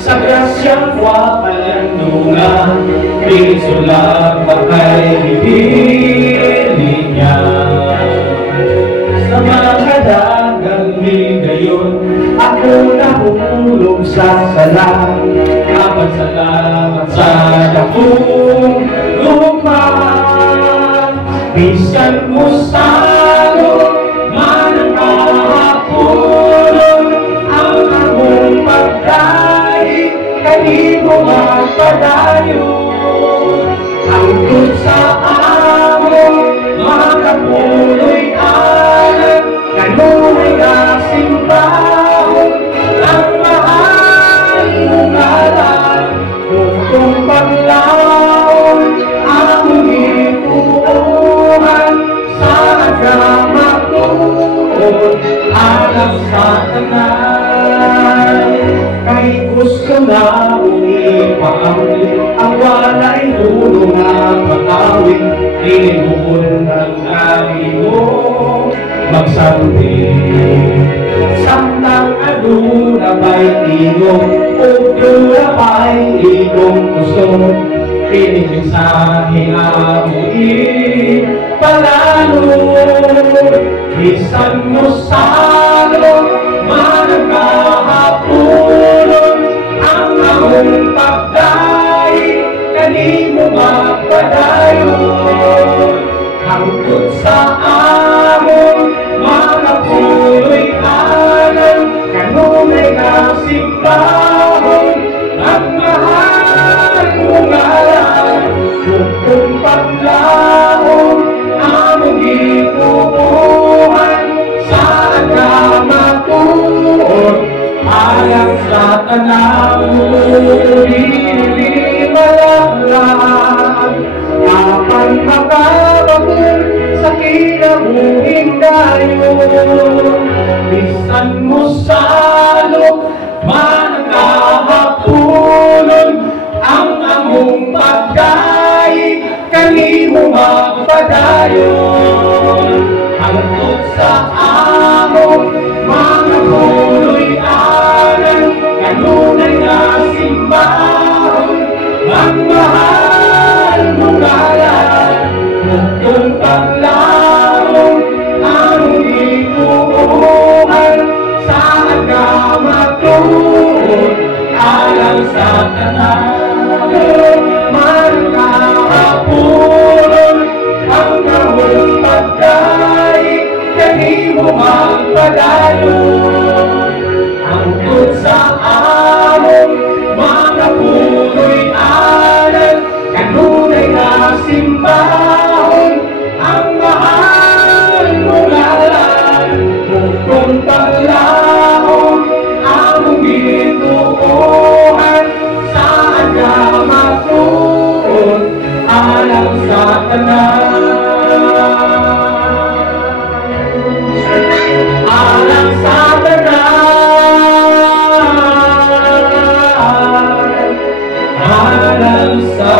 sa grasyang wapalandungan, pinsulap kay ibili niya. Sa mga dagang gayon, ako nahulog sa sala. Kapag salamat sa dakong lupa, bisan mo salo man ang kahapon, ang among pagdaig kani mo magpadayon. Hangtod sa among makapuloy alam, kanu'y nasimbahon ang mahal mong ngalan. Kung paglaon among ituuhan sa agamaton, alam sa tanan. Kay gusto na ipaamli ang walay dulo na pag-awin, tinibukon ng kami mo magsabi. Samtang aduna ba'y tingong, o dula ba'y igong gusto, pinipisahin amuin palalo. Bisan mo salo man ang kahapon, ang among pagdaig kani mo magpadayon. Hangtod sa among mga puloy alam, kanunay nasimbahon ang mahal mong ngalan. Kung paglaon among ituuhan sa agamaton, alang sa tanang nilimalang apan makabagul sa kinabuhing dayon. Bisan mo salo man ang kahapon, ang among pagdaig kani mo magpadayon. Hangtod sa among mga puloy alam, kanunay nasimbahon ang mahal mong ngalan. Kung paglaon among ituuhan sa agamaton, alang sa tanan. Man kahapon, ang among pagdaig kani mo magpadayon. Hangtod sa among mga puloy alam, kanunay nasimbahon ang mahal mong ngalan. Kung paglaon among ituuhan sa agamaton, alang sa tanan. Alang sa tanan, alang sa